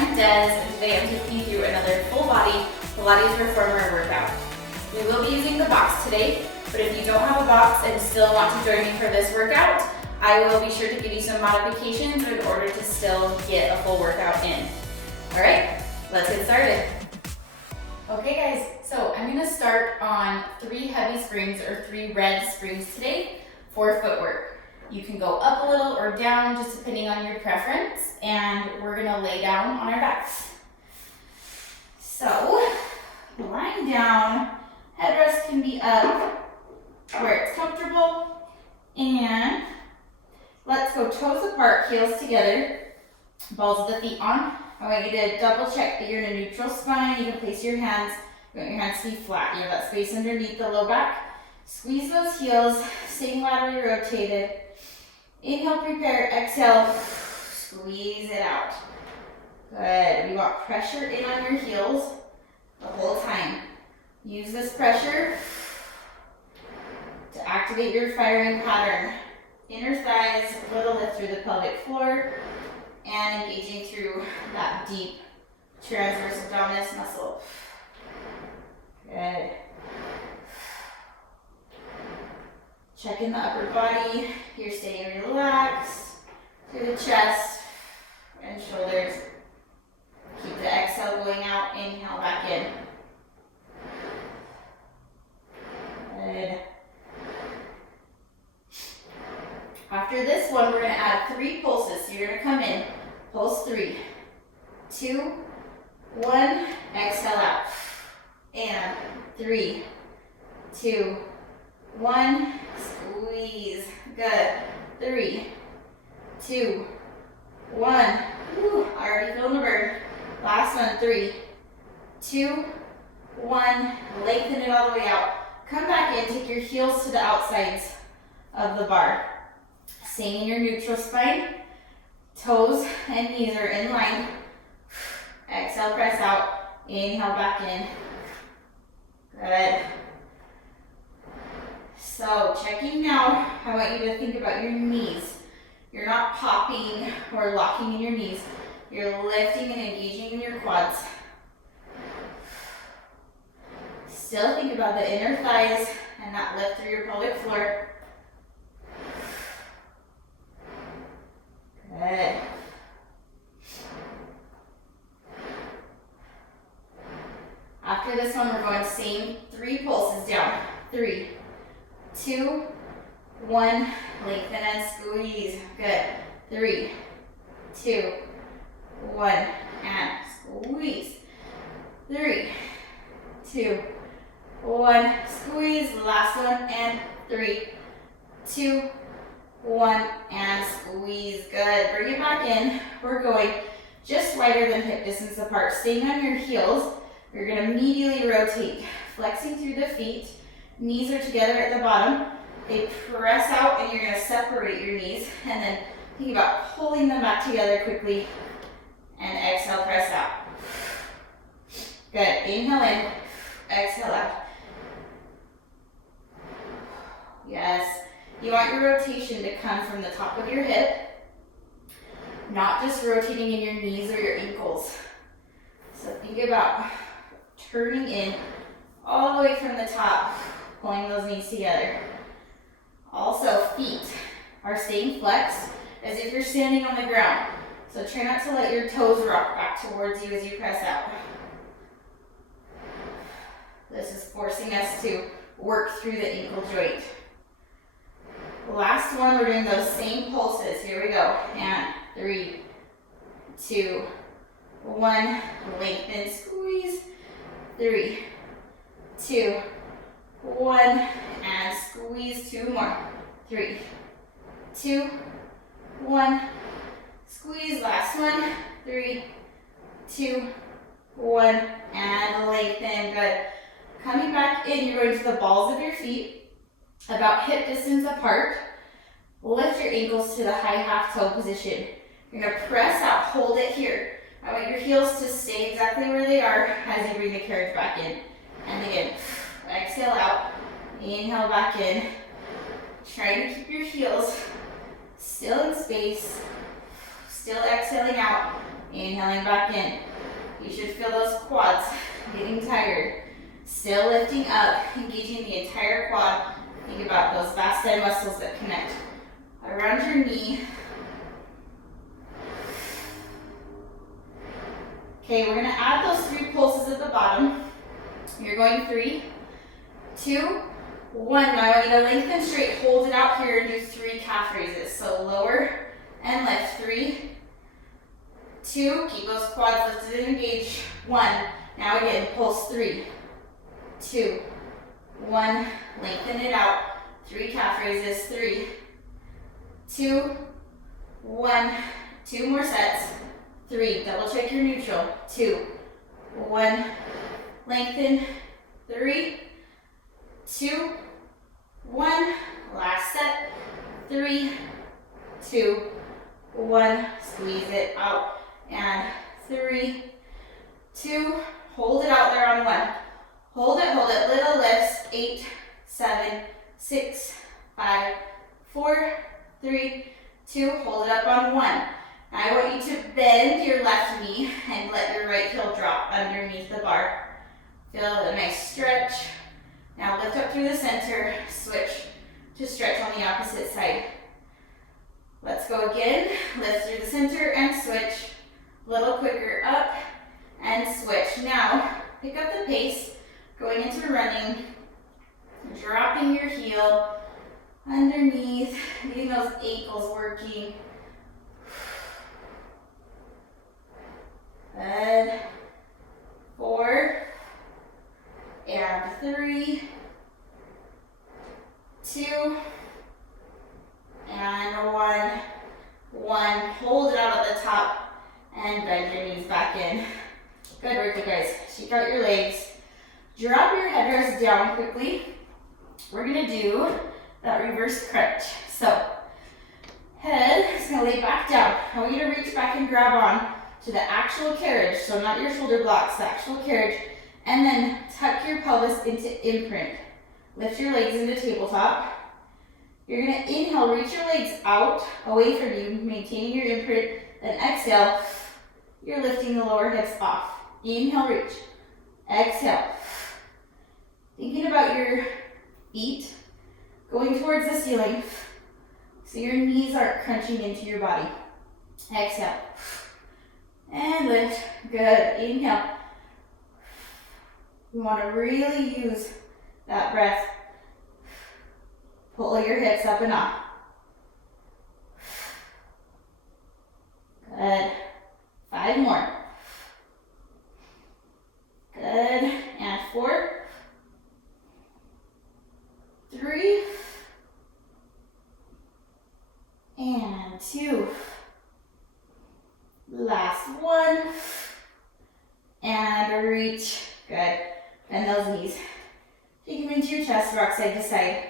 I'm Des, and today I'm taking you through another full body Pilates Reformer workout. We will be using the box today, but if you don't have a box and still want to join me for this workout, I will be sure to give you some modifications in order to still get a full workout in. All right, let's get started. Okay guys, so I'm gonna start on 3 heavy springs or 3 red springs today for footwork. You can go up a little or down just depending on your preference, and we're gonna lay down on our backs. So, lying down, headrest can be up where it's comfortable, and let's go toes apart, heels together, balls of the feet on. I want you to double check that you're in a neutral spine. You can place your hands, you want your hands to be flat. You have that space underneath the low back. Squeeze those heels, staying laterally rotated. Inhale, prepare, exhale, squeeze it out. Good. We want pressure in on your heels the whole time. Use this pressure to activate your firing pattern. Inner thighs, little lift through the pelvic floor, and engaging through that deep transverse abdominis muscle. Good. Check in the upper body. You're staying relaxed through the chest and shoulders. Keep the exhale going out. Inhale back in. Good. After this one, we're going to add 3 pulses. So you're going to come in, pulse 3, 2, 1, exhale out. And 3, 2, 1, squeeze. Good. 3, 2, 1. Whew, already feeling the burn. Last one. 3, 2, 1. Lengthen it all the way out. Come back in. Take your heels to the outsides of the bar. Staying in your neutral spine. Toes and knees are in line. Exhale, press out. Inhale back in. Good. So checking now, I want you to think about your knees. You're not popping or locking in your knees. You're lifting and engaging in your quads. Still think about the inner thighs and that lift through your pelvic floor. Good. After this one, we're going same 3 pulses down. 3, 2, 1, lengthen and squeeze. Good. 3, 2, 1, and squeeze. 3, 2, 1, squeeze. Last one, and 3, 2, 1, and squeeze. Good. Bring it back in. We're going just wider than hip distance apart. Staying on your heels. You're going to medially rotate, flexing through the feet. Knees are together at the bottom. They press out, and you're going to separate your knees. And then think about pulling them back together quickly. And exhale, press out. Good. Inhale in. Exhale out. Yes. You want your rotation to come from the top of your hip, not just rotating in your knees or your ankles. So think about turning in all the way from the top, pulling those knees together. Also, feet are staying flexed as if you're standing on the ground. So try not to let your toes rock back towards you as you press out. This is forcing us to work through the ankle joint. Last one, we're doing those same pulses. Here we go. And 3, 2, 1, lengthen, squeeze. 3, 2, 1, and squeeze. 2 more. 3, 2, 1, squeeze. Last one. 3, 2, 1, and lengthen. Good. Coming back in, you're going to the balls of your feet, about hip distance apart. Lift your ankles to the high half toe position. You're going to press out, hold it here. I want your heels to stay exactly where they are as you bring the carriage back in. And again, exhale out, inhale back in. Trying to keep your heels still in space, still exhaling out. Inhaling back in. You should feel those quads getting tired. Still lifting up, engaging the entire quad. Think about those vast end muscles that connect around your knee. Okay, we're gonna add those 3 pulses at the bottom. You're going 3, 2, 1. Now I want you to lengthen straight, hold it out here, and do 3 calf raises. So lower and lift. 3, 2, keep those quads lifted and engaged. 1. Now again, pulse 3, 2, 1. Lengthen it out. 3 calf raises. 3, 2, 1. 2 more sets. 3. Double check your neutral. 2, 1. Lengthen. 3, 2, 1. Last set. 3, 2, 1. Squeeze it out. And 3, 2. Hold it out there on 1. Hold it, hold it. Little lifts. 8, 7, 6, 5, 4, 3, 2. Hold it up on 1. Now I want you to bend your left knee and let your right heel drop underneath the bar. Feel a nice stretch. Now lift up through the center. Switch to stretch on the opposite side. Let's go again. Lift through the center and switch. A little quicker, up and switch. Now pick up the pace, going into running, dropping your heel underneath, getting those ankles working. Good. 4 and 3, 2 and 1. 1. Hold it out at the top and bend your knees back in. Good work, you guys. Shake out your legs. Drop your headrest down quickly. We're gonna do that reverse crunch. So, head is gonna lay back down. I want you to reach back and grab on to the actual carriage, so not your shoulder blocks, the actual carriage, and then tuck your pelvis into imprint. Lift your legs into tabletop. You're gonna inhale, reach your legs out, away from you, maintaining your imprint, then exhale, you're lifting the lower hips off. Inhale, reach. Exhale. Thinking about your feet going towards the ceiling, so your knees aren't crunching into your body. Exhale. And lift. Good. Inhale. You want to really use that breath. Pull your hips up and off. Good. 5 more. Good. And 4, 3, and 2. Last 1. And reach. Good. Bend those knees. Take them into your chest, rock side to side.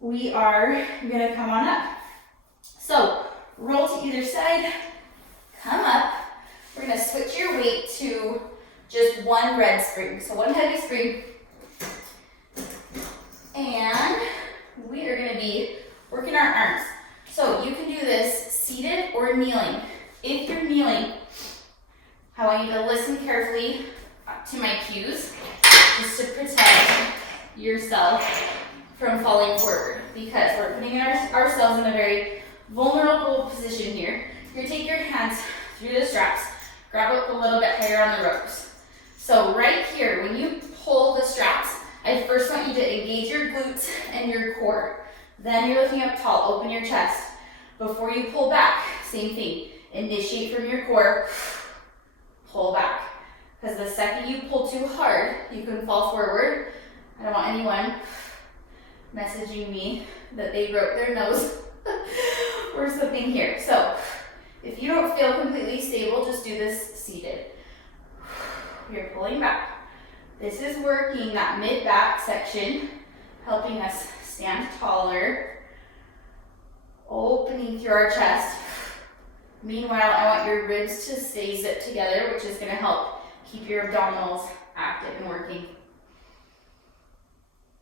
We are gonna come on up. So, roll to either side, come up. We're gonna switch your weight to just 1 red spring. So 1 heavy spring. And we are gonna be working our arms. So you can do this seated or kneeling. If you're kneeling, I want you to listen carefully to my cues, just to protect yourself from falling forward, because we're putting ourselves in a very vulnerable position here. You're gonna take your hands through the straps, grab up a little bit higher on the ropes. So right here, when you pull the straps, I first want you to engage your glutes and your core. Then you're lifting up tall, open your chest. Before you pull back, same thing. Initiate from your core, pull back. Because the second you pull too hard, you can fall forward. I don't want anyone messaging me that they broke their nose or something here. So if you don't feel completely stable, just do this seated. You're pulling back. This is working that mid-back section, helping us stand taller, opening through our chest. Meanwhile, I want your ribs to stay zipped together, which is going to help keep your abdominals active and working.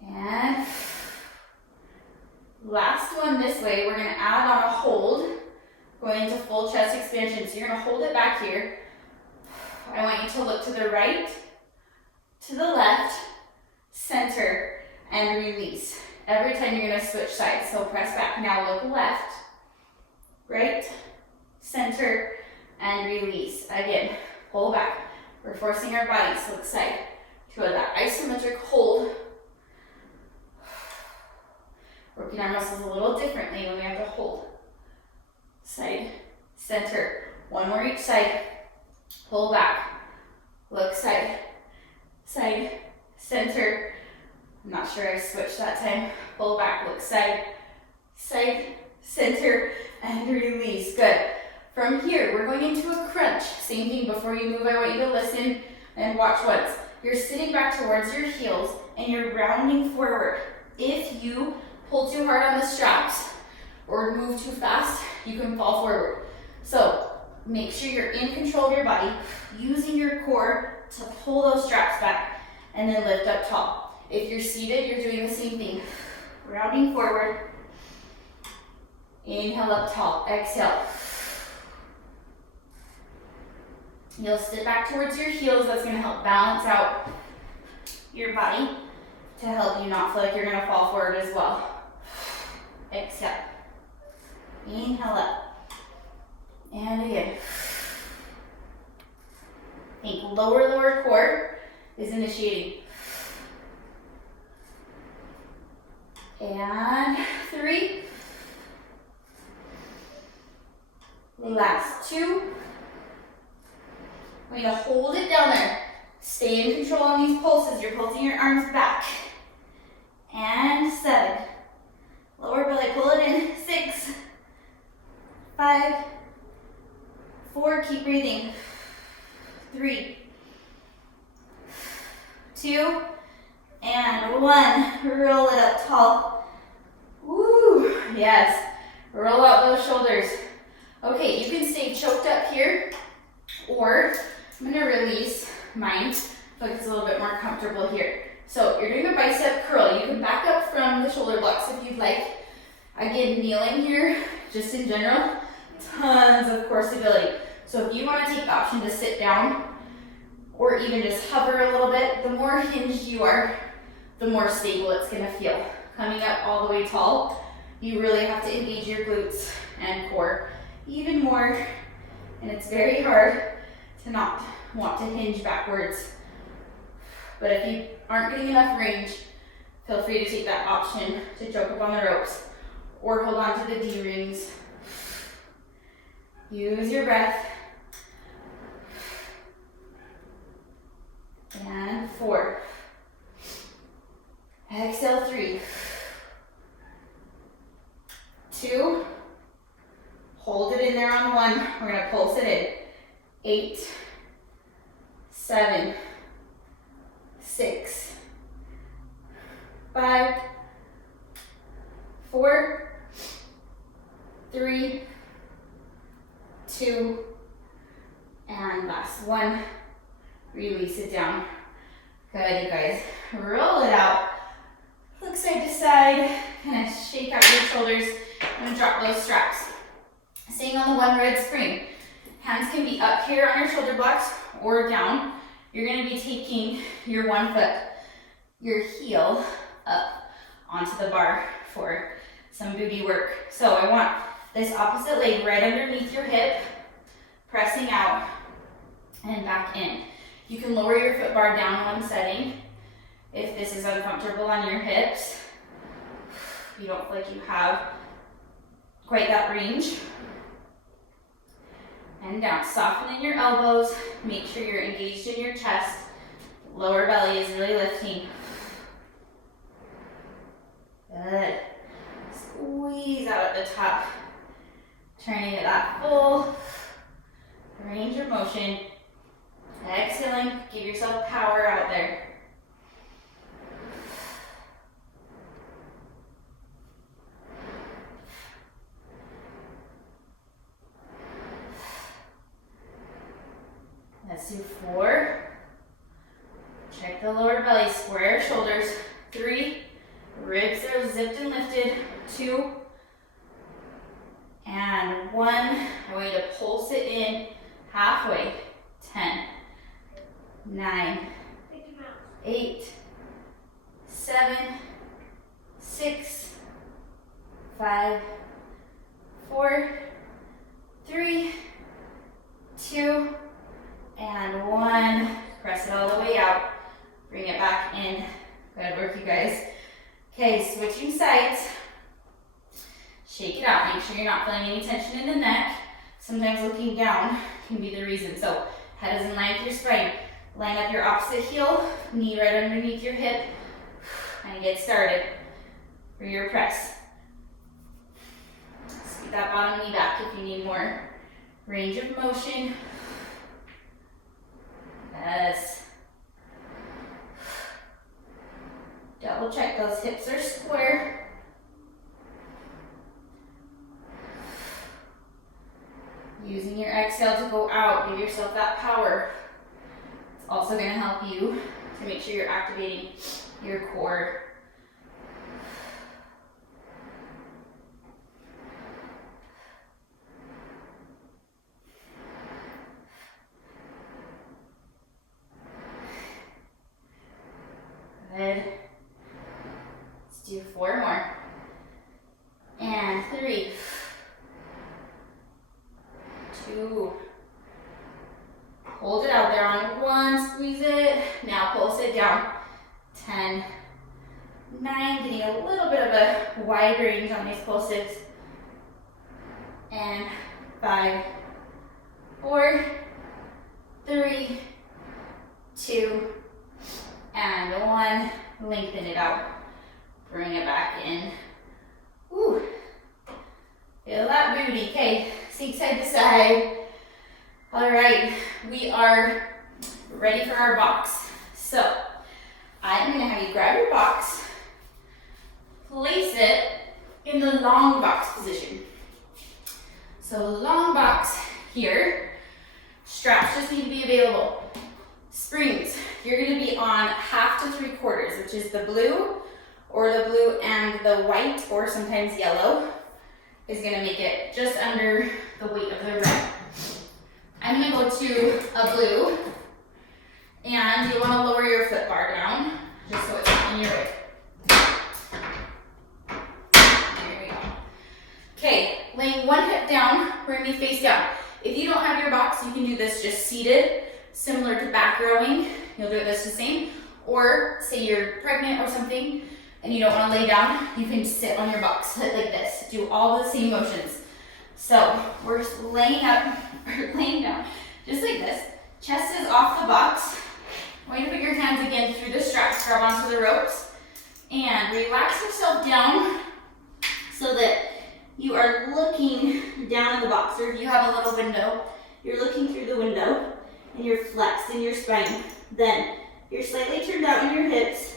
And last one this way, we're going to add on a hold, going into full chest expansion So you're gonna hold it back here. I want you to look to the right, to the left, center, and release. Every time you're gonna switch sides. So press back. Now look left, right, center, and release. Again, pull back. We're forcing our bodies to look side to that isometric hold. Working our muscles a little differently when we have to hold. Side, center. One more each side. Pull back. Look side, side, center. I'm not sure I switched that time. Pull back, look side, side, center, and release. Good. From here, we're going into a crunch. Same thing, before you move, I want you to listen and watch once. You're sitting back towards your heels and you're rounding forward. If you pull too hard on the straps or move too fast, you can fall forward. So make sure you're in control of your body, using your core to pull those straps back and then lift up tall. If you're seated, you're doing the same thing. Rounding forward. Inhale up tall. Exhale. You'll sit back towards your heels. That's going to help balance out your body to help you not feel like you're going to fall forward as well. Exhale. Inhale up. And again. Think lower core is initiating. And 3. Last 2. We're going to hold it down there. Stay in control on these pulses. You're pulsing your arms back. And 7. Lower belly, pull it in. 6. 5. 4, keep breathing. 3. 2. And 1. Roll it up tall. Woo! Yes. Roll out those shoulders. Okay, you can stay choked up here, or I'm going to release mine so it's a little bit more comfortable here. So you're doing a bicep curl. You can back up from the shoulder blocks if you'd like. Again, kneeling here, just in general, tons of core stability. So if you want to take the option to sit down or even just hover a little bit, the more hinged you are, the more stable it's going to feel. Coming up all the way tall, you really have to engage your glutes and core even more, and it's very hard to not want to hinge backwards. But if you aren't getting enough range, feel free to take that option to choke up on the ropes or hold on to the D-rings. Use your breath. And 4. Exhale, 3. 2. Hold it in there on 1. We're going to pulse it in. 8. 7. 6. 5. 4. 3. 2. And last 1. Release it down. Good, you guys. Roll it out. Look side to side. Kind of shake out your shoulders and drop those straps. Staying on the one red spring. Hands can be up here on your shoulder blocks or down. You're going to be taking your one foot, your heel up onto the bar for some booty work. So I want this opposite leg right underneath your hip, pressing out and back in. You can lower your foot bar down one setting if this is uncomfortable on your hips. You don't feel like you have quite that range. And down. Soften in your elbows. Make sure you're engaged in your chest. Lower belly is really lifting. Good. Squeeze out at the top. Turning it that full range of motion. Exhaling. Give yourself power out there. Let's do 4. Check the lower belly, square shoulders. 3, ribs are zipped and lifted. 2, and 1. I want you to pulse it in halfway. 10, 9, 8, 7, 6, 5, 4, 3, 2, and 1. Press it all the way out. Bring it back in. Good work, you guys. Okay, switching sides. Shake it out. Make sure you're not feeling any tension in the neck. Sometimes looking down can be the reason. So head is in line with your spine. Line up your opposite heel, knee right underneath your hip, and get started for your press. Scoot that bottom knee back if you need more range of motion. Yes. Double check those hips are square. Using your exhale to go out, give yourself that power. It's also going to help you to make sure you're activating your core. Good. Let's do 4 more. And 3, 2. Hold it out there on 1, squeeze it. Now pulse it down. 10, 9, getting a little bit of a wide range on these pulses. And 5, 4, 3, 2, and 1. Lengthen it out. Bring it back in. Woo. Feel that booty. Okay, sink side to side. All right, we are ready for our box. So I'm gonna have you grab your box, place it in the long box position. So long box here. Straps just need to be available. Springs, you're gonna be on 1/2 to 3/4, which is the blue and the white, or sometimes yellow, is gonna make it just under the weight of the red. I'm gonna go to a blue, and you wanna lower your foot bar down, just so it's in your way. There we go. Okay, laying one hip down, we're gonna be face down. If you don't have your box, you can do this just seated, similar to back rowing. You'll do this the same. Or say you're pregnant or something and you don't want to lay down, you can sit on your box like this. Do all the same motions. So we're laying up, or laying down, just like this. Chest is off the box. I want you to put your hands again through the straps, grab onto the ropes, and relax yourself down so that you are looking down in the box. Or if you have a little window, you're looking through the window and you're flexed in your spine. Then you're slightly turned out in your hips.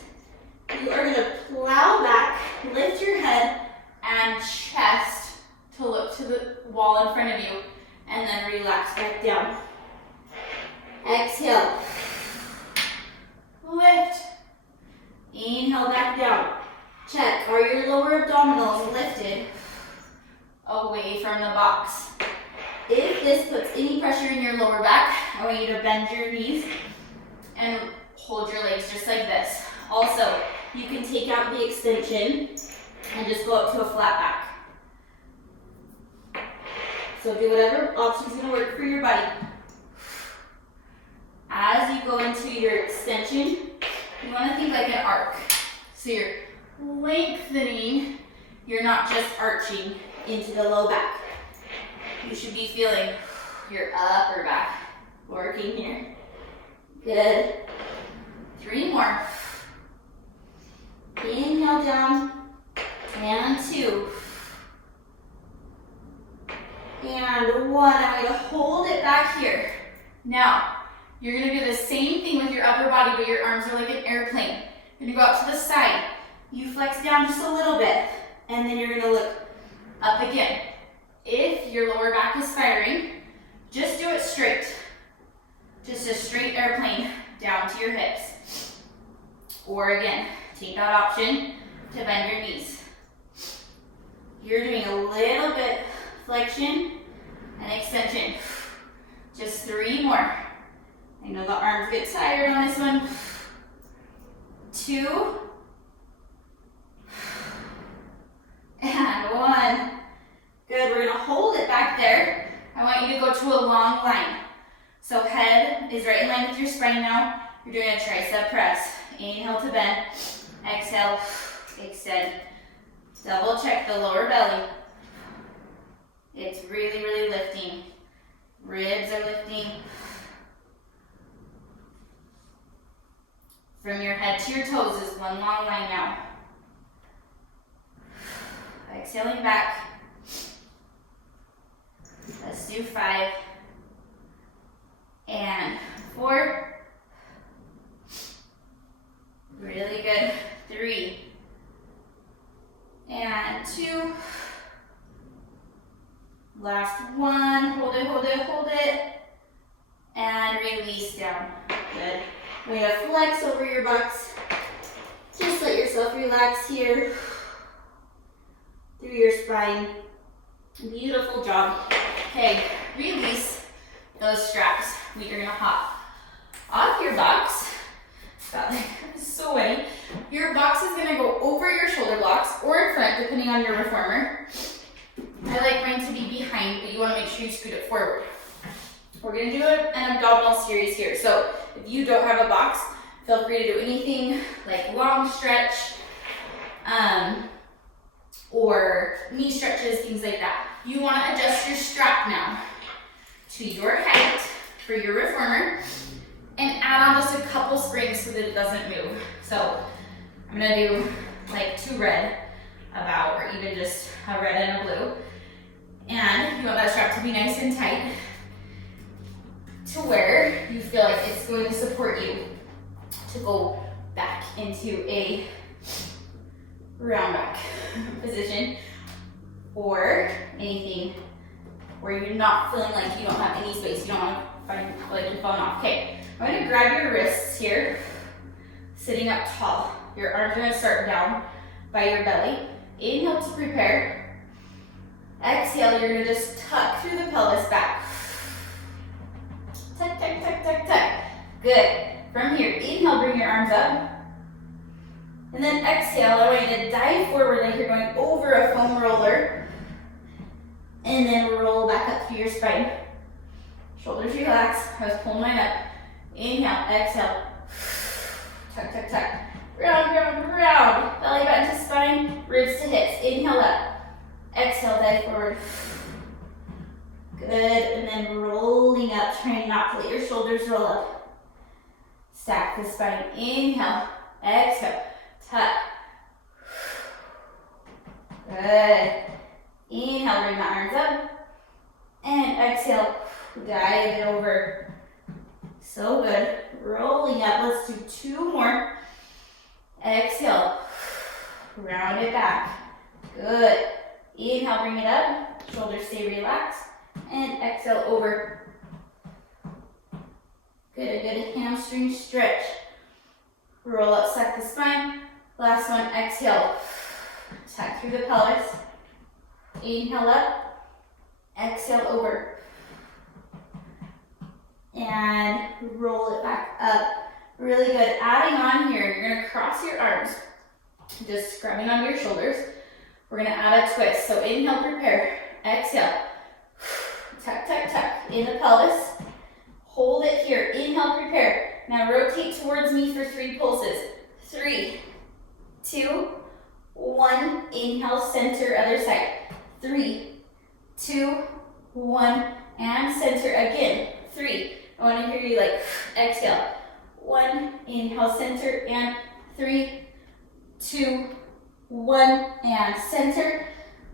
You are gonna plow back, lift your head and chest to look to the wall in front of you, and then relax back down. Exhale. Lift. Inhale back down. Check. Are your lower abdominals lifted away from the box? If this puts any pressure in your lower back, I want you to bend your knees and hold your legs just like this. Also, you can take out the extension and just go up to a flat back. So do whatever option's gonna work for your body. As you go into your extension, you wanna think like an arc. So you're lengthening, you're not just arching into the low back. You should be feeling your upper back working here. Good. 3 more. Inhale down, and 2. And 1. I'm going to hold it back here. Now, you're going to do the same thing with your upper body, but your arms are like an airplane. You're going to go out to the side. You flex down just a little bit, and then you're going to look up again. If your lower back is firing, just do it straight. Just a straight airplane down to your hips. Or again, take that option to bend your knees. You're doing a little bit flexion and extension. Just 3 more. I know the arms get tired on this one. 2. And 1. Good, we're gonna hold it back there. I want you to go to a long line. So head is right in line with your spine now. You're doing a tricep press. Inhale to bend. Exhale, extend. Double check the lower belly. It's really, really lifting. Ribs are lifting. From your head to your toes is one long line now. Exhaling back. Let's do 5. And 4. Really good. 3. And 2. Last 1. Hold it, hold it, hold it. And release down. Good. We're going to flex over your buttocks. Just let yourself relax here. Through your spine. Beautiful job. Okay, release those straps. We are going to hop off your box. It's so wetty. Your box is going to go over your shoulder blocks or in front, depending on your reformer. I like mine to be behind, but you want to make sure you scoot it forward. We're going to do an abdominal series here. So if you don't have a box, feel free to do anything like long stretch or knee stretches, things like that. You want to adjust your strap now to your height for your reformer and add on just a couple springs so that it doesn't move. So I'm going to do like 2 red about, or even just a red and a blue. And you want that strap to be nice and tight to where you feel like it's going to support you to go back into a round back position, or anything where you're not feeling like you don't have any space, you don't want to find like you're falling off. Okay, I'm going to grab your wrists here, sitting up tall. Your arms are going to start down by your belly. Inhale to prepare. Exhale, you're going to just tuck through the pelvis back. Tuck, tuck, tuck, tuck, tuck. Good. From here, inhale, bring your arms up. And then exhale, I want you to dive forward like you're going over a foam roller. And then roll back up through your spine. Shoulders relax. I was pulling mine up. Inhale, exhale. Tuck, tuck, tuck. Round, round, round. Belly button to spine, ribs to hips. Inhale up. Exhale, dive forward. Good. And then rolling up, trying not to let your shoulders roll up. Stack the spine. Inhale, exhale. Tuck. Good. Inhale, bring the arms up. And exhale, dive it over. So good. Rolling up. Let's do 2 more. Exhale. Round it back. Good. Inhale, bring it up. Shoulders stay relaxed. And exhale over. Good. A good hamstring stretch. Roll up, suck the spine. Last one, exhale. Tuck through the pelvis. Inhale up. Exhale over. And roll it back up. Really good. Adding on here, you're going to cross your arms. Just scrubbing onto your shoulders. We're going to add a twist. So inhale, prepare. Exhale. Tuck, tuck, tuck. In the pelvis. Hold it here. Inhale, prepare. Now rotate towards me for 3 pulses. 3, 2, 1. Inhale, center, other side. 3, 2, 1. And center again. 3. I want to hear you like exhale. 1. Inhale, center, and 3, 2, 1. And center.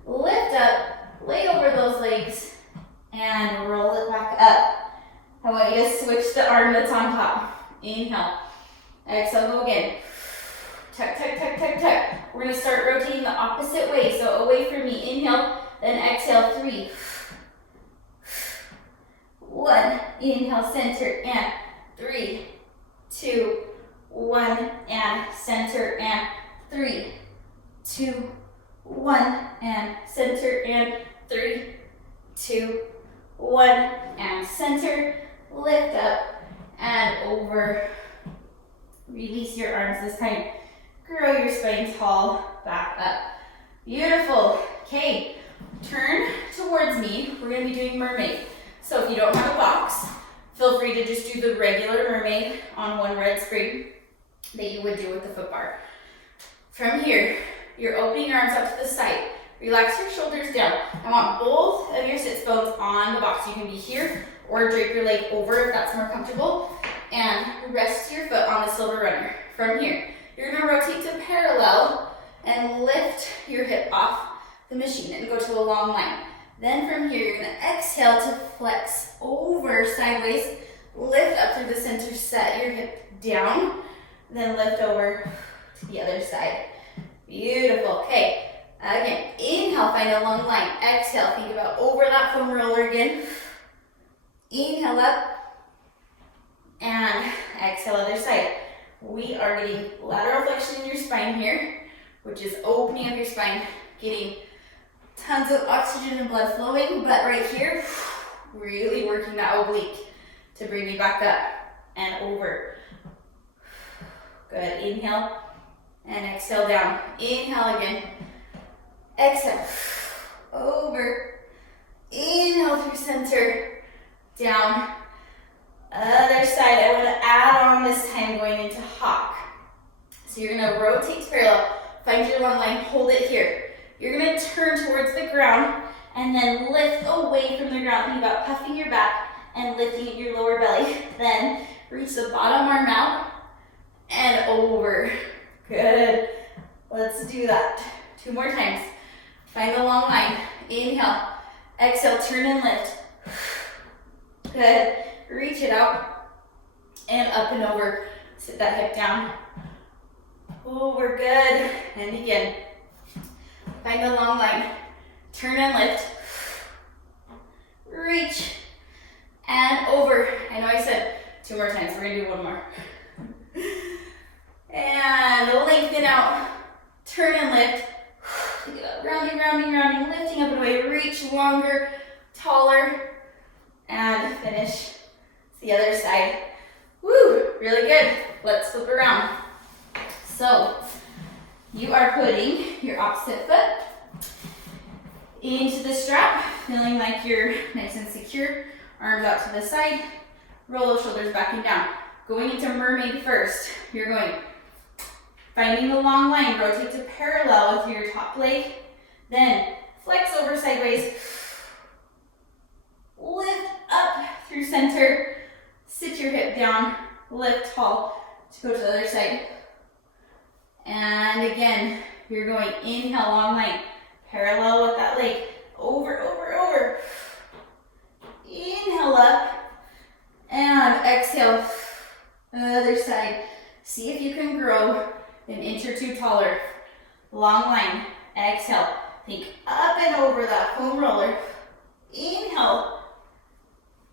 Lift up. Lay over those legs. And roll it back up. I want you to switch the arm that's on top. Inhale. Exhale, go again. Tuck, tuck, tuck, tuck, tuck. We're going to start rotating the opposite way. So away from me. Inhale, then exhale. 3, 1. Inhale, center, and 3, 2, 1. And center, and 3, 2, 1. And center, and 3, 2, 1, and center, lift up and over. Release your arms this time. Grow your spine tall, back up. Beautiful. Okay, turn towards me. We're gonna be doing mermaid. So if you don't have a box, feel free to just do the regular mermaid on one red spring that you would do with the foot bar. From here, you're opening your arms up to the side. Relax your shoulders down. I want both of your sits bones on the box. You can be here or drape your leg over if that's more comfortable. And rest your foot on the silver runner. From here, you're gonna rotate to parallel and lift your hip off the machine and go to a long line. Then from here, you're gonna exhale to flex over sideways, lift up through the center, set your hip down, then lift over to the other side. Beautiful. Okay, again, inhale, find a long line. Exhale, think about over that foam roller again. Inhale up, and exhale other side. We are getting lateral flexion in your spine here, which is opening up your spine, getting tons of oxygen and blood flowing, but right here, really working that oblique to bring me back up and over. Good, inhale and exhale down. Inhale again, exhale, over, inhale through center, down. Other side, I want to add on this time going into hawk. So you're going to rotate to parallel, find your long line, hold it here. You're going to turn towards the ground and then lift away from the ground. Think about puffing your back and lifting your lower belly. Then reach the bottom arm out and over. Good. Let's do that. 2 more times. Find the long line. Inhale. Exhale, turn and lift. Good. Reach it out and up and over. Sit that hip down. Over, good. And again. Find a long line. Turn and lift. Reach and over. I know I said 2 more times. We're gonna do 1 more. And lengthen out. Turn and lift. Rounding, rounding, rounding. Lifting up and away. Reach longer, taller, and finish. The other side. Woo, really good. Let's flip around. So, you are putting your opposite foot into the strap, feeling like you're nice and secure. Arms out to the side. Roll those shoulders back and down. Going into mermaid first. You're going, finding the long line, rotate to parallel with your top leg. Then, flex over sideways. Lift up through center. Sit your hip down, lift tall to go to the other side. And again, you're going inhale, long line, parallel with that leg, over, over, over. Inhale up, and exhale, other side. See if you can grow an inch or 2 taller. Long line, exhale, think up and over that foam roller. Inhale.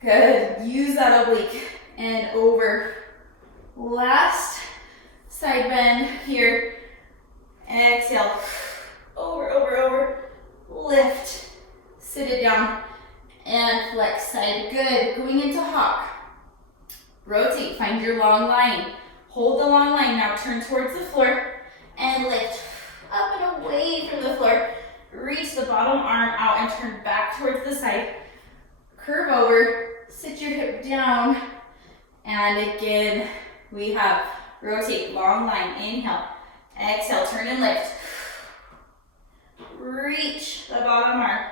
Good, use that oblique and over. Last side bend here. Exhale, over, over, over. Lift, sit it down and flex side. Good, going into hawk. Rotate, find your long line. Hold the long line, now turn towards the floor and lift up and away from the floor. Reach the bottom arm out and turn back towards the side. Curve over. Sit your hip down, and again, we have rotate, long line, inhale, exhale, turn and lift. Reach the bottom arm,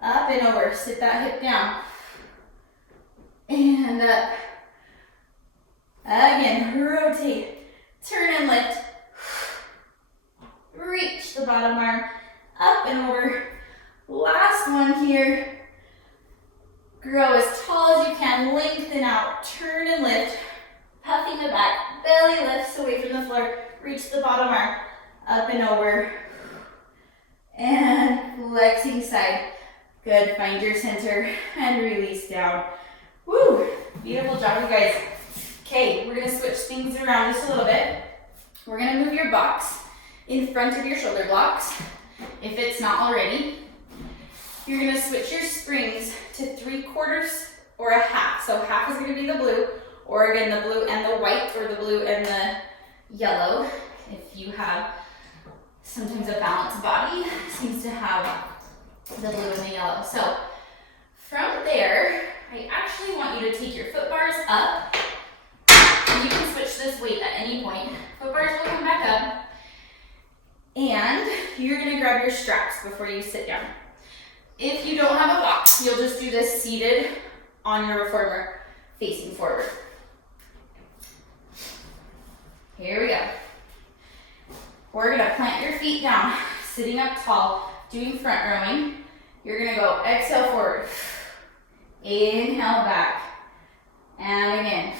up and over, sit that hip down, and up. Again, rotate, turn and lift. Reach the bottom arm, up and over. Last one here. Grow as tall as you can, lengthen out, turn and lift, puffing the back, belly lifts away from the floor, reach the bottom arm, up and over, and flexing side. Good, find your center and release down. Woo, beautiful job you guys. Okay, we're gonna switch things around just a little bit. We're gonna move your box in front of your shoulder blocks, if it's not already. you're gonna switch your springs to 3/4 or a half. So half is gonna be the blue, or again, the blue and the white, or the blue and the yellow. If you have sometimes a balanced body, seems to have the blue and the yellow. So from there, I actually want you to take your foot bars up, and you can switch this weight at any point. Foot bars will come back up, and you're gonna grab your straps before you sit down. If you don't have a box, you'll just do this seated on your reformer, facing forward. Here we go. We're gonna plant your feet down, sitting up tall, doing front rowing. You're gonna go exhale forward, inhale back, and again,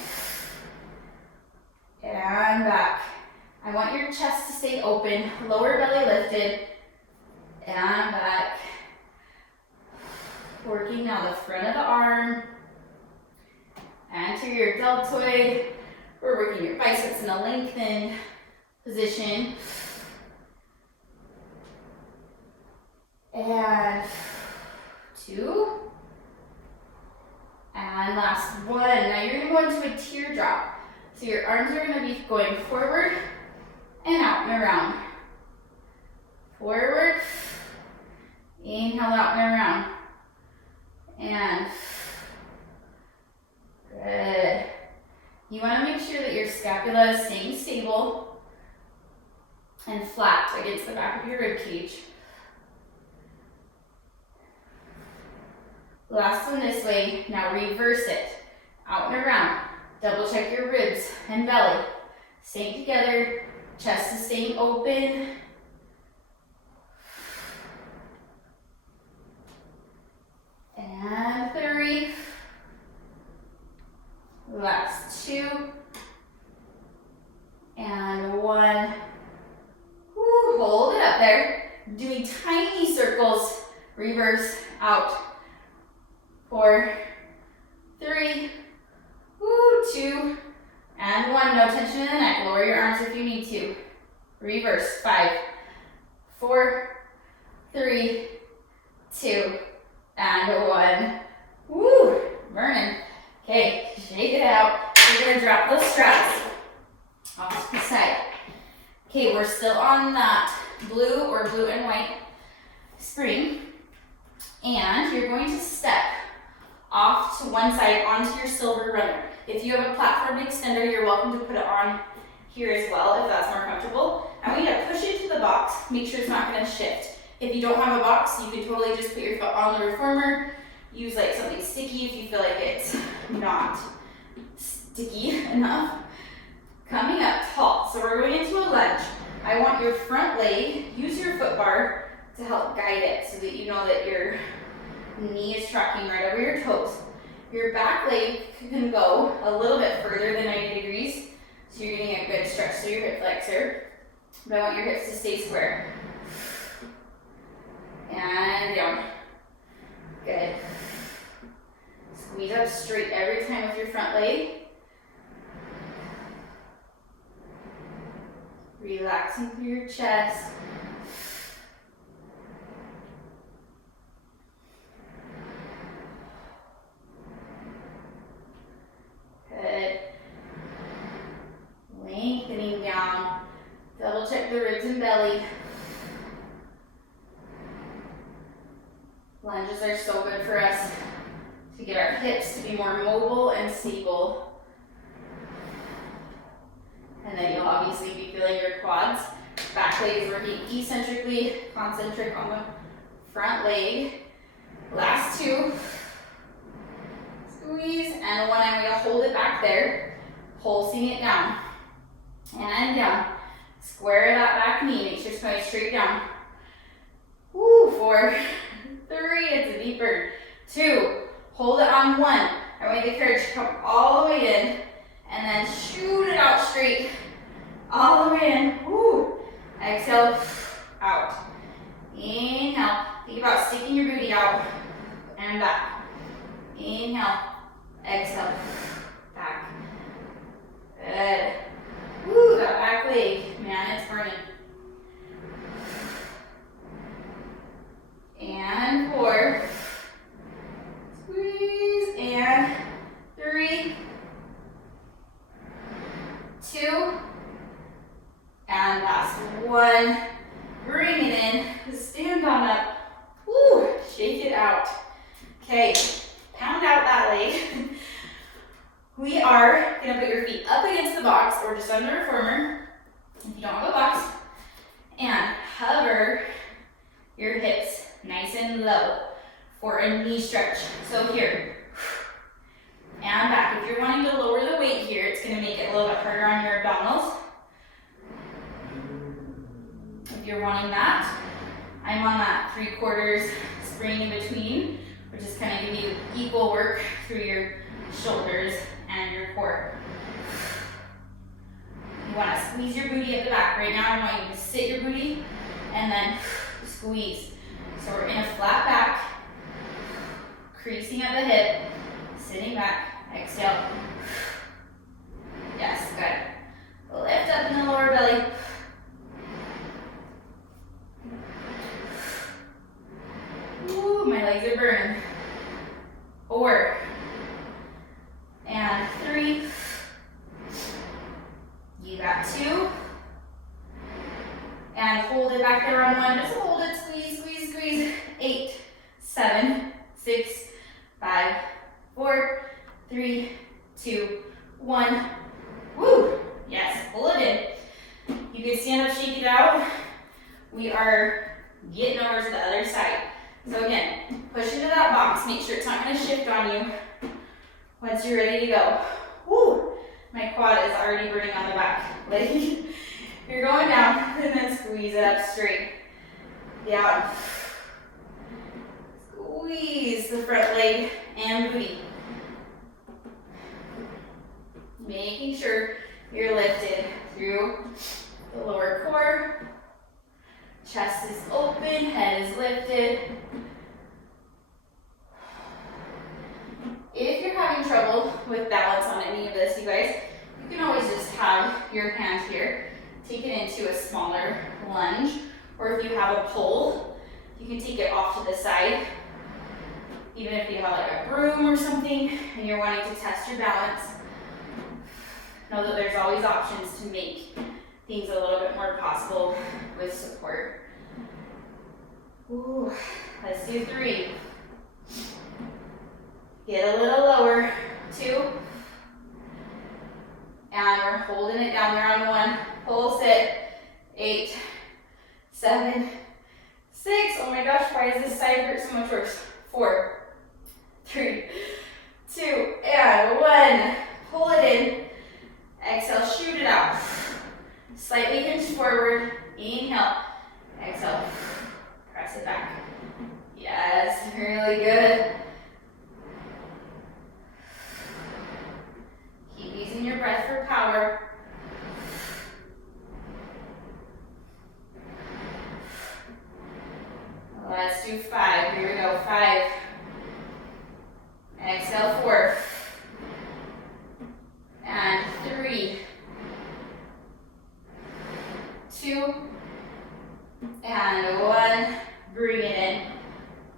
and back. I want your chest to stay open, lower belly lifted, and back. Working now the front of the arm, and to your deltoid. We're working your biceps in a lengthened position. And 2. And last 1. Now you're going to go into a teardrop. So your arms are going to be going forward and out and around. Forward, inhale out and around. And good. You want to make sure that your scapula is staying stable and flat against the back of your rib cage. Last one this way. Now reverse it. Out and around. Double check your ribs and belly. Staying together. Chest is staying open. And 3. Last 2. And 1. Woo, hold it up there. Doing tiny circles. Reverse out. 4, 3, 2, and 1. No tension in the neck. Lower your arms if you need to. Reverse. 5, 4, 3, 2, and 1. Woo! Burning. Okay, shake it out. You're gonna drop those straps off to the side. Okay, we're still on that blue or blue and white spring, and you're going to step off to one side onto your silver runner. If you have a platform extender, you're welcome to put it on here as well if that's more comfortable. I want you to push it to the box, make sure it's not going to shift. If you don't have a box, you can totally just put your foot on the reformer, use like something sticky if you feel like it's not sticky enough. Coming up tall, so we're going into a lunge. I want your front leg, use your foot bar to help guide it so that you know that your knee is tracking right over your toes. Your back leg can go a little bit further than 90 degrees, so you're getting a good stretch through your hip flexor. But I want your hips to stay square. And down. Good. Squeeze up straight every time with your front leg. Relaxing through your chest. Good. Lengthening down. Double check the ribs and belly. Lunges are so good for us to get our hips to be more mobile and stable. And then you'll obviously be feeling your quads. Back leg is working eccentrically, concentric on the front leg. Last 2. Squeeze, and 1. I'm going to hold it back there, pulsing it down. And down. Square that back knee, make sure it's going straight down. Woo, 4, 3, it's deeper. 2, hold it on 1. I want the courage to come all the way in, and then shoot it out straight, all the way in. Woo. Exhale, out. Inhale, think about sticking your booty out, and back. Inhale, exhale, back. Good. Woo, that back leg, man, it's burning. And 4, out. Okay, pound out that leg. We are gonna put your feet up against the box or just under a reformer if you don't have a box, and hover your hips nice and low for a knee stretch. So here, and back. If you're wanting to lower the weight here, it's gonna make it a little bit harder on your abdominals. If you're wanting that, I'm on that 3/4 spring in between, which is kind of give you equal work through your shoulders and your core. You want to squeeze your booty at the back. Right now, I want you to sit your booty and then squeeze. So we're in a flat back, creasing at the hip, sitting back, exhale. Yes, good. Lift up in the lower belly. Ooh, my legs are burning. 4 and 3. You got 2. And hold it back there on 1. Just hold it, squeeze, squeeze, squeeze. 8, 7, 6, 5, 4, 3, 2, 1. Woo! Yes, pull it in. You can stand up, shake it out. We are getting over to the other side. So again, push into that box. Make sure it's not going to shift on you once you're ready to go. Woo! My quad is already burning on the back leg. You're going down and then squeeze it up straight. Down. Squeeze the front leg and booty. Making sure you're lifted through the lower core. Chest is open, head is lifted. If you're having trouble with balance on any of this, you guys, you can always just have your hand here. Take it into a smaller lunge, or if you have a pole, you can take it off to the side. Even if you have like a broom or something and you're wanting to test your balance, know that there's always options to make things a little bit more possible with support. Ooh, let's do 3. Get a little lower. 2. And we're holding it down there on 1. Pull, sit. 8, 7, 6. Oh my gosh, why does this side hurt so much worse? 4, 3, 2, and 1. Pull it in. Exhale, shoot it out. Slightly hinge forward. Inhale. Exhale. Press it back. Yes, really good. Keep using your breath for power. Let's do 5. Here we go. 5. Exhale, 4. And 3. 2. And 1. Bring it in.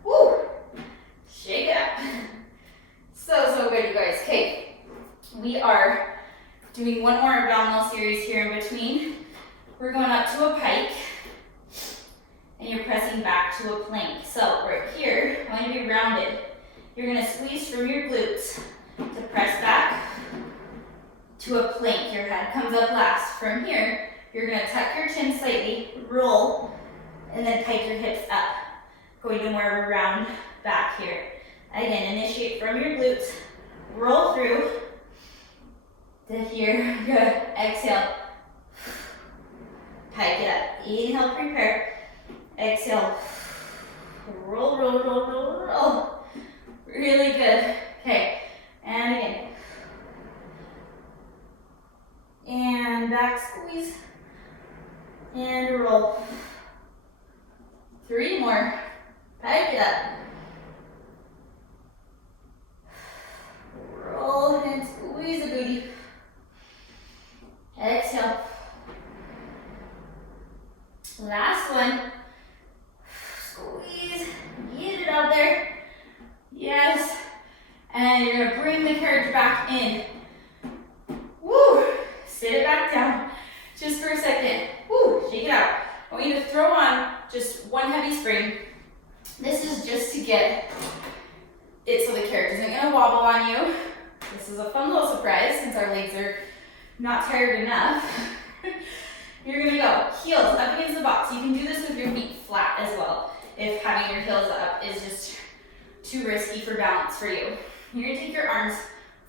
Woo! Shake it up. So good, you guys. Okay, we are doing one more abdominal series here in between. We're going up to a pike, and you're pressing back to a plank. So right here, I want you to be rounded. You're going to squeeze from your glutes to press back to a plank. Your head comes up last. From here, you're going to tuck your chin slightly, roll, and then pike your hips up, going to more of a round back here. Again, initiate from your glutes, roll through to here. Good. Exhale. Pike it up. Inhale, prepare. Exhale. Roll, roll, roll, roll, roll. Really good. Okay. And again. And back squeeze. And roll. 3 more. Pike it up. Roll and squeeze the booty. Exhale. Last one. Squeeze. Get it out there. Yes. And you're going to bring the carriage back in. Woo. Sit it back down just for a second. Woo. Shake it out. I want you to throw on just one heavy spring. This is just to get it so the carrot isn't gonna wobble on you. This is a fun little surprise since our legs are not tired enough. You're gonna go heels up against the box. You can do this with your feet flat as well if having your heels up is just too risky for balance for you. You're gonna take your arms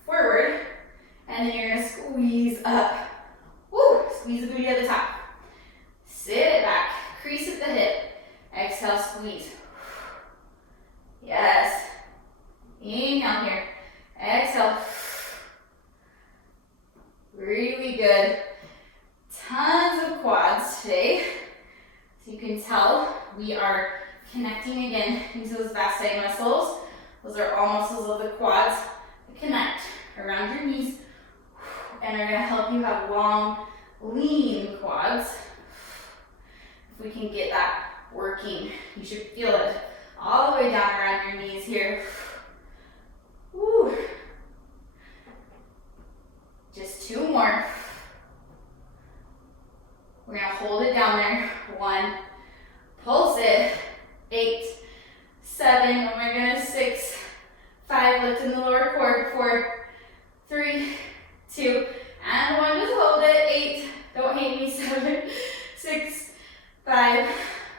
forward and then you're gonna squeeze up. Woo! Squeeze the booty at the top. Sit it back, crease at the hip. Exhale, squeeze. Yes. Inhale here. Exhale. Really good. Tons of quads today. So you can tell we are connecting again into those vasti muscles. Those are all muscles of the quads that connect around your knees and are going to help you have long, lean quads. If we can get that working, you should feel it all the way down around your knees here. Woo. Just 2 more. We're gonna hold it down there. 1, pulse it. 8, 7, oh my goodness, 6, 5, lift in the lower core. 4, 3, 2, and 1, just hold it. 8, don't hate me. 7, 6, 5,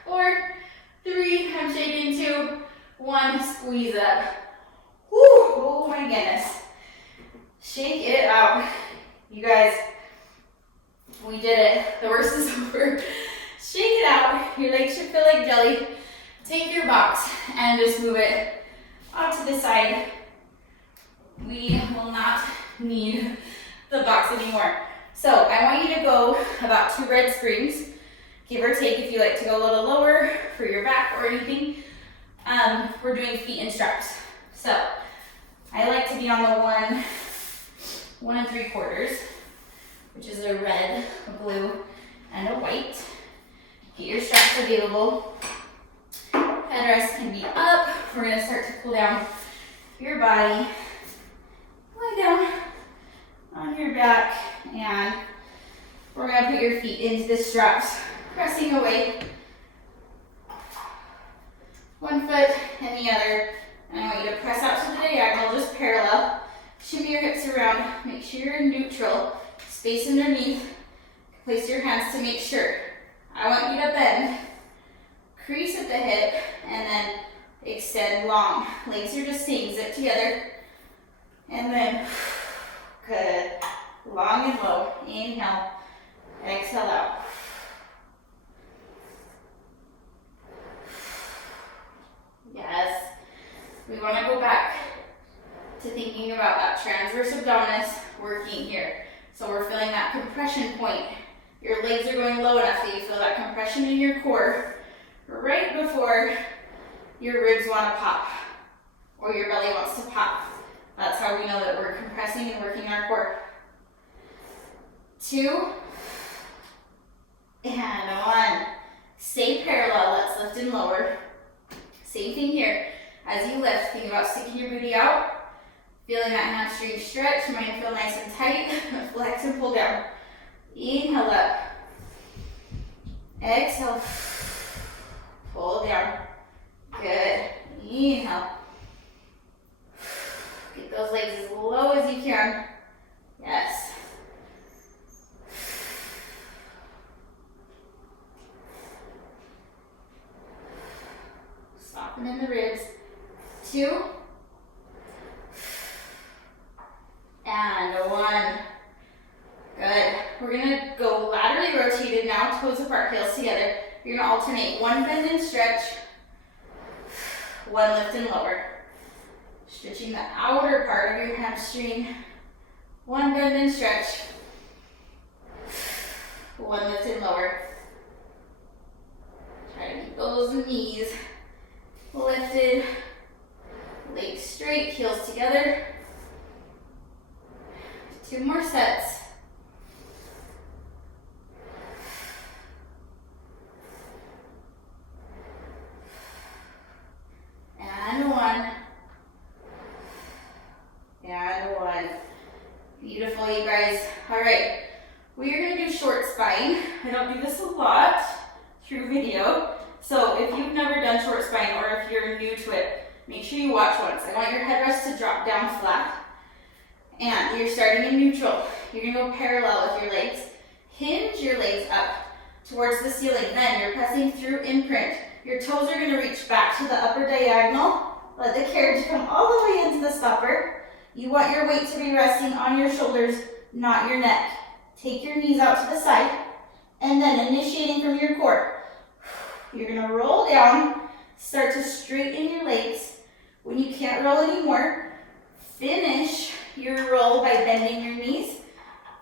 4, 3, I'm shaking. 2, 1, squeeze up. Woo, oh my goodness. Shake it out. You guys, we did it. The worst is over. Shake it out. Your legs should feel like jelly. Take your box and just move it off to the side. We will not need the box anymore. So I want you to go about 2 red springs, give or take if you like to go a little lower for your back or anything. We're doing feet and straps. So I like to be on the 1 3/4, which is a red, a blue, and a white. Get your straps available. Headrest can be up. We're gonna start to pull down your body. Lie down on your back, and we're gonna put your feet into the straps, pressing away. 1 foot and the other. And I want you to press out to the diagonal, just parallel. Shimmy your hips around. Make sure you're in neutral. Space underneath. Place your hands to make sure. I want you to bend. Crease at the hip and then extend long. Legs are just staying zipped together. And then, good. Long and low. Inhale. Exhale out. Yes. We want to go back to thinking about that transverse abdominis working here. So we're feeling that compression point. Your legs are going low enough that you feel that compression in your core right before your ribs want to pop or your belly wants to pop. That's how we know that we're compressing and working our core. 2 and 1. Stay parallel. Let's lift and lower. Same thing here. As you lift, think about sticking your booty out, feeling that hamstring stretch. You might feel nice and tight. Flex and pull down. Inhale up. Exhale. Pull down. Good. Inhale. Get those legs as low as you can. Yes. Soften in the ribs. 2 and 1. Good. We're gonna go laterally rotated now, toes apart, heels together. You're gonna alternate 1 bend and stretch, 1 lift and lower. Stretching the outer part of your hamstring. 1 bend and stretch, 1 lift and lower. Try to keep those knees lifted. Legs straight, heels together. 2 more sets. And 1. And 1. Beautiful, you guys. All right, we are gonna do short spine. I don't do this a lot through video. So if you've never done short spine, or if if you're new to it, make sure you watch once. I want your headrest to drop down flat. And you're starting in neutral. You're gonna go parallel with your legs. Hinge your legs up towards the ceiling. Then you're pressing through imprint. Your toes are gonna reach back to the upper diagonal. Let the carriage come all the way into the stopper. You want your weight to be resting on your shoulders, not your neck. Take your knees out to the side. And then initiating from your core. You're gonna roll down, start to straighten your legs. When you can't roll anymore, finish your roll by bending your knees,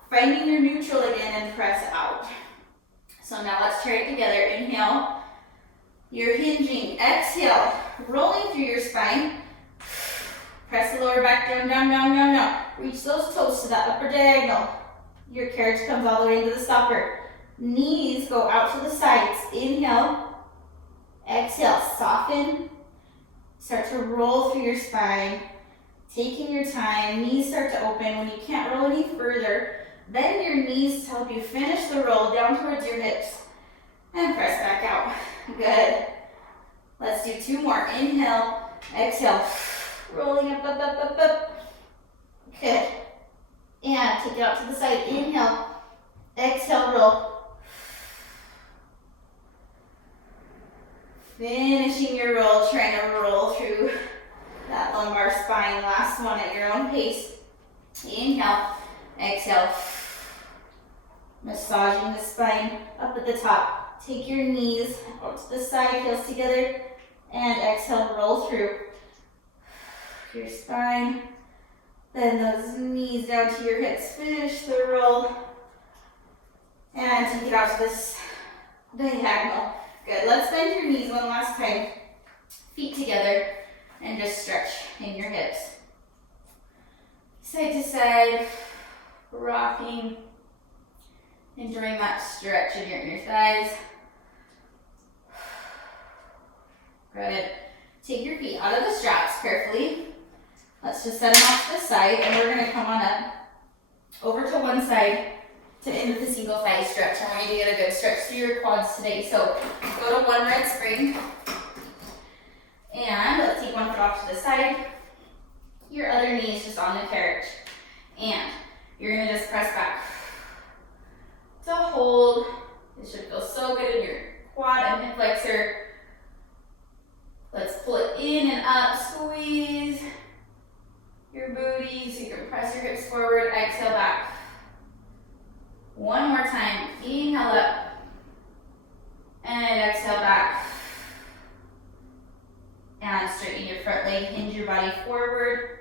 finding your neutral again, and press out. So now let's try it together. Inhale, you're hinging. Exhale, rolling through your spine. Press the lower back down, down, down, down, down. Reach those toes to that upper diagonal. Your carriage comes all the way into the stopper. Knees go out to the sides. Inhale, exhale, soften. Start to roll through your spine. Taking your time, knees start to open. When you can't roll any further, bend your knees to help you finish the roll down towards your hips. And press back out. Good. Let's do 2 more. Inhale, exhale. Rolling up, up, up, up, up. Good. And take it out to the side. Inhale, exhale, roll. Finishing your roll, trying to roll through that lumbar spine. Last one at your own pace. Inhale, exhale. Massaging the spine up at the top. Take your knees out to the side, heels together, and exhale, roll through your spine. Then those knees down to your hips. Finish the roll. And take it out to this diagonal. Good. Let's bend your knees one last time. Feet together. And just stretch in your hips. Side to side. Rocking. Enjoying that stretch in your inner thighs. Good. Take your feet out of the straps carefully. Let's just set them off to the side, and we're going to come on up over to one side to end with a single thigh stretch. I want you to get a good stretch through your quads today. So go to one red spring, and let's take one foot off to the side. Your other knee is just on the carriage, and you're going to just press back to hold. It should feel so good in your quad and hip flexor. Let's pull it in and up, squeeze your booty so you can press your hips forward. Exhale back. One more time. Inhale up. And exhale back. And straighten your front leg. Hinge your body forward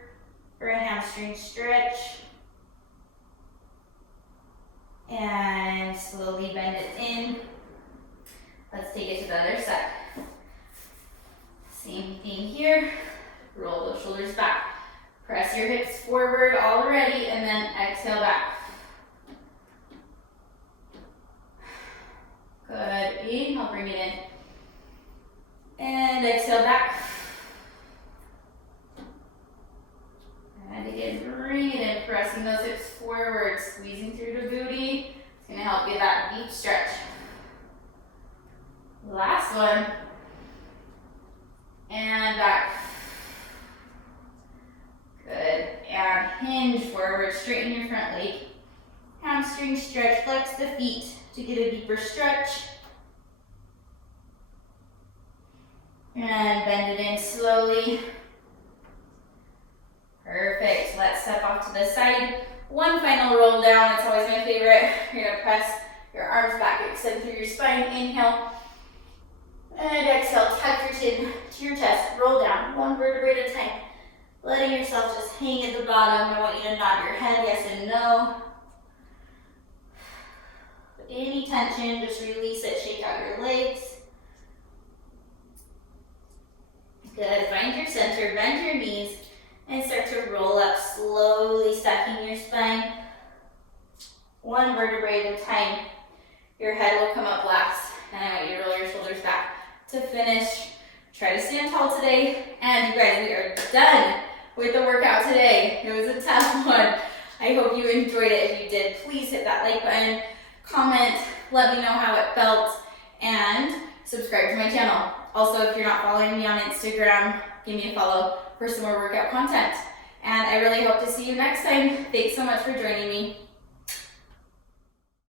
for a hamstring stretch. And slowly bend it in. Let's take it to the other side. Same thing here. Roll those shoulders back. Press your hips forward already, and then exhale back. Good. Inhale, bring it in. And exhale back. And again, bring it in, pressing those hips forward, squeezing through the booty. It's going to help you that deep stretch. Last one. And back. Good. And hinge forward, straighten your front leg. Hamstring stretch, flex the feet to get a deeper stretch. And bend it in slowly. Perfect. Let's step off to the side. One final roll down. It's always my favorite. You're going to press your arms back, extend through your spine. Inhale. And exhale. Tuck your chin to your chest. Roll down. One vertebrae at a time. Letting yourself just hang at the bottom. I want you to nod your head yes and no. Any tension, just release it. Shake out your legs. Good. Find your center. Bend your knees. And start to roll up, slowly stacking your spine. One vertebrae at a time. Your head will come up last. And I want you to roll your shoulders back to finish. Try to stand tall today. And you guys, we are done with the workout today. It was a tough one. I hope you enjoyed it. If you did, please hit that like button, comment, let me know how it felt, and subscribe to my channel. Also, if you're not following me on Instagram, give me a follow for some more workout content. And I really hope to see you next time. Thanks so much for joining me.